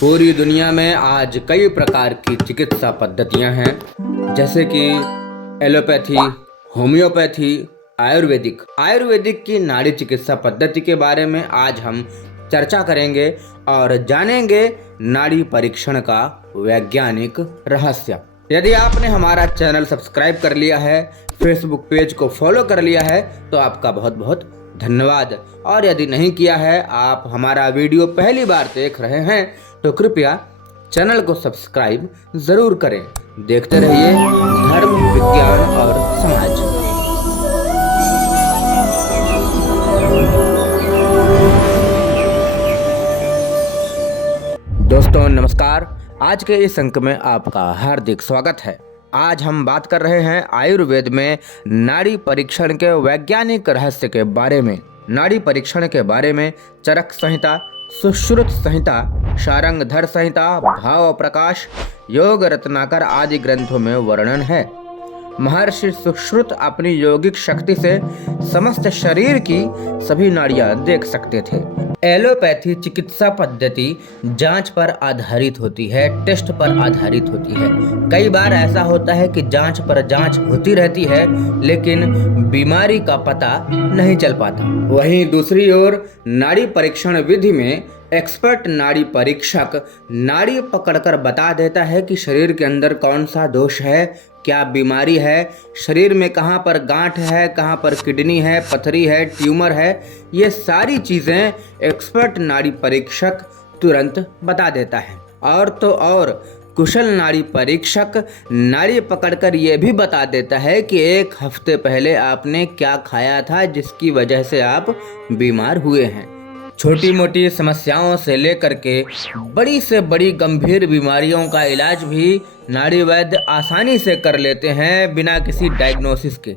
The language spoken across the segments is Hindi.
पूरी दुनिया में आज कई प्रकार की चिकित्सा पद्धतियां हैं, जैसे कि एलोपैथी, होम्योपैथी, आयुर्वेदिक। आयुर्वेदिक की नाड़ी चिकित्सा पद्धति के बारे में आज हम चर्चा करेंगे और जानेंगे नाड़ी परीक्षण का वैज्ञानिक रहस्य। यदि आपने हमारा चैनल सब्सक्राइब कर लिया है, फेसबुक पेज को फॉलो कर लिया है, तो आपका बहुत बहुत धन्यवाद। और यदि नहीं किया है, आप हमारा वीडियो पहली बार देख रहे हैं, तो कृपया चैनल को सब्सक्राइब जरूर करें। देखते रहिए धर्म, विज्ञान और समाज। दोस्तों नमस्कार, आज के इस अंक में आपका हार्दिक स्वागत है। आज हम बात कर रहे हैं आयुर्वेद में नाड़ी परीक्षण के वैज्ञानिक रहस्य के बारे में। नाड़ी परीक्षण के बारे में चरक संहिता, सुश्रुत संहिता, शारंगधर संहिता, भाव प्रकाश, योग रत्नाकर आदि ग्रंथों में वर्णन है। महर्षि सुश्रुत अपनी योगिक शक्ति से समस्त शरीर की सभी नाड़ियां देख सकते थे। एलोपैथी चिकित्सा पद्धति जांच पर आधारित होती है, टेस्ट पर आधारित होती है। कई बार ऐसा होता है कि जांच पर जांच होती रहती है, लेकिन बीमारी का पता नहीं चल पाता। वहीं दूसरी ओर नाड़ी परीक्षण विधि में एक्सपर्ट नाड़ी परीक्षक नाड़ी पकड़कर बता देता है कि शरीर के अंदर कौन सा दोष है, क्या बीमारी है, शरीर में कहाँ पर गांठ है, कहाँ पर किडनी है, पथरी है, ट्यूमर है। ये सारी चीज़ें एक्सपर्ट नाड़ी परीक्षक तुरंत बता देता है। और तो और कुशल नाड़ी परीक्षक नाड़ी पकड़कर यह भी बता देता है कि एक हफ्ते पहले आपने क्या खाया था जिसकी वजह से आप बीमार हुए हैं। छोटी मोटी समस्याओं से लेकर के बड़ी से बड़ी गंभीर बीमारियों का इलाज भी नाड़ी वैद्य आसानी से कर लेते हैं बिना किसी डायग्नोसिस के,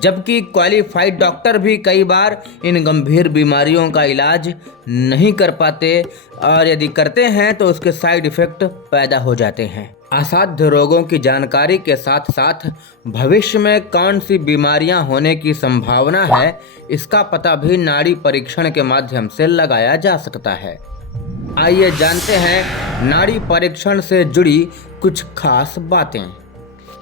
जबकि क्वालिफाइड डॉक्टर भी कई बार इन गंभीर बीमारियों का इलाज नहीं कर पाते, और यदि करते हैं तो उसके साइड इफ़ेक्ट पैदा हो जाते हैं। असाध्य रोगों की जानकारी के साथ साथ भविष्य में कौन सी बीमारियां होने की संभावना है, इसका पता भी नाड़ी परीक्षण के माध्यम से लगाया जा सकता है। आइए जानते हैं नाड़ी परीक्षण से जुड़ी कुछ खास बातें।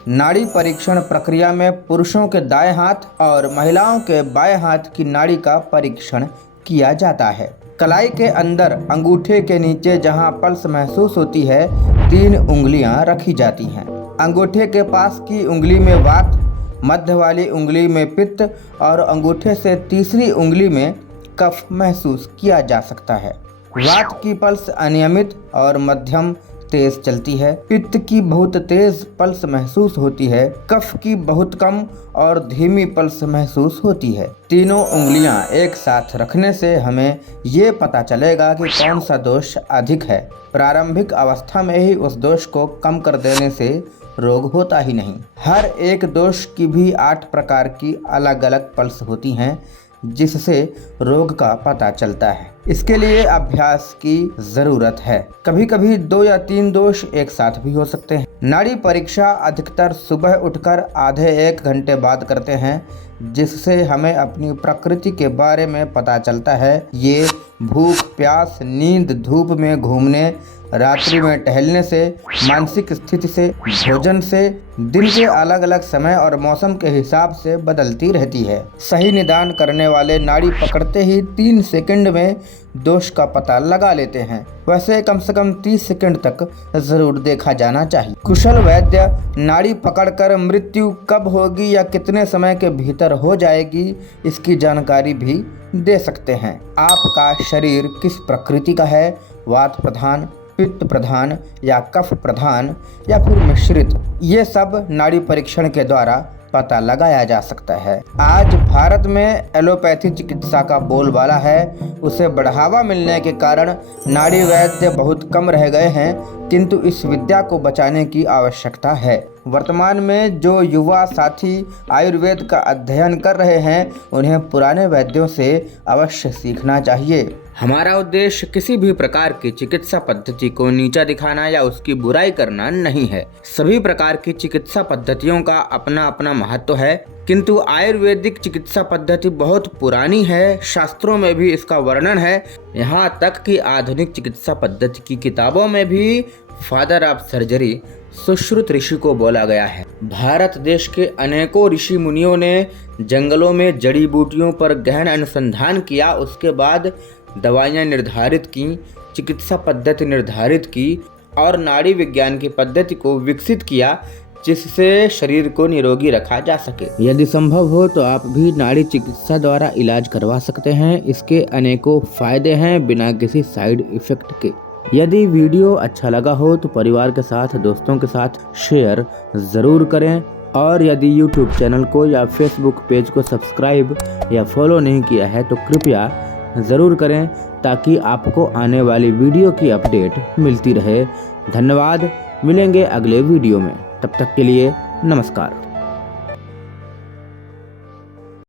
नाड़ी परीक्षण प्रक्रिया में पुरुषों के दाएं हाथ और महिलाओं के बाएं हाथ की नाड़ी का परीक्षण किया जाता है। कलाई के अंदर अंगूठे के नीचे जहां पल्स महसूस होती है, 3 उंगलियां रखी जाती हैं। अंगूठे के पास की उंगली में वात, मध्य वाली उंगली में पित्त और अंगूठे से तीसरी उंगली में कफ महसूस किया जा सकता है। वात की पल्स अनियमित और मध्यम तेज चलती है। पित्त की बहुत तेज पल्स महसूस होती है। कफ की बहुत कम और धीमी पल्स महसूस होती है। तीनों उंगलियां एक साथ रखने से हमें ये पता चलेगा कि कौन सा दोष अधिक है। प्रारंभिक अवस्था में ही उस दोष को कम कर देने से रोग होता ही नहीं। हर एक दोष की भी 8 प्रकार की अलग अलग पल्स होती हैं, जिससे रोग का पता चलता है। इसके लिए अभ्यास की जरूरत है। कभी कभी 2 या 3 दोष एक साथ भी हो सकते हैं। नाड़ी परीक्षा अधिकतर सुबह उठकर आधे 1 घंटे बाद करते हैं, जिससे हमें अपनी प्रकृति के बारे में पता चलता है। ये भूख, प्यास, नींद, धूप में घूमने, रात्रि में टहलने से, मानसिक स्थिति से, भोजन से, दिन के अलग अलग समय और मौसम के हिसाब से बदलती रहती है। सही निदान करने वाले नाड़ी पकड़ते ही 3 सेकंड में दोष का पता लगा लेते हैं। वैसे कम से कम 30 सेकंड तक जरूर देखा जाना चाहिए। कुशल वैद्य नाड़ी पकड़कर मृत्यु कब होगी या कितने समय के भीतर हो जाएगी, इसकी जानकारी भी दे सकते हैं। आपका शरीर किस प्रकृति का है, वात प्रधान, पित्त प्रधान या कफ प्रधान या फिर मिश्रित, ये सब नाड़ी परीक्षण के द्वारा पता लगाया जा सकता है। आज भारत में एलोपैथी चिकित्सा का बोलबाला है। उसे बढ़ावा मिलने के कारण नाड़ी वैद्य बहुत कम रह गए हैं, किंतु इस विद्या को बचाने की आवश्यकता है। वर्तमान में जो युवा साथी आयुर्वेद का अध्ययन कर रहे हैं, उन्हें पुराने वैद्यों से अवश्य सीखना चाहिए। हमारा उद्देश्य किसी भी प्रकार की चिकित्सा पद्धति को नीचा दिखाना या उसकी बुराई करना नहीं है। सभी प्रकार की चिकित्सा पद्धतियों का अपना अपना महत्व है, किंतु आयुर्वेदिक चिकित्सा पद्धति बहुत पुरानी है। शास्त्रों में भी इसका वर्णन है, यहाँ तक कि आधुनिक चिकित्सा पद्धति की किताबों में भी फादर ऑफ सर्जरी सुश्रुत ऋषि को बोला गया है। भारत देश के अनेकों ऋषि मुनियों ने जंगलों में जड़ी बूटियों पर गहन अनुसंधान किया, उसके बाद दवाइयाँ निर्धारित की, चिकित्सा पद्धति निर्धारित की और नाड़ी विज्ञान की पद्धति को विकसित किया, जिससे शरीर को निरोगी रखा जा सके। यदि संभव हो तो आप भी नाड़ी चिकित्सा द्वारा इलाज करवा सकते हैं। इसके अनेकों फायदे हैं बिना किसी साइड इफेक्ट के। यदि वीडियो अच्छा लगा हो तो परिवार के साथ, दोस्तों के साथ शेयर ज़रूर करें और यदि YouTube चैनल को या Facebook पेज को सब्सक्राइब या फॉलो नहीं किया है तो कृपया ज़रूर करें, ताकि आपको आने वाली वीडियो की अपडेट मिलती रहे। धन्यवाद, मिलेंगे अगले वीडियो में, तब तक के लिए नमस्कार।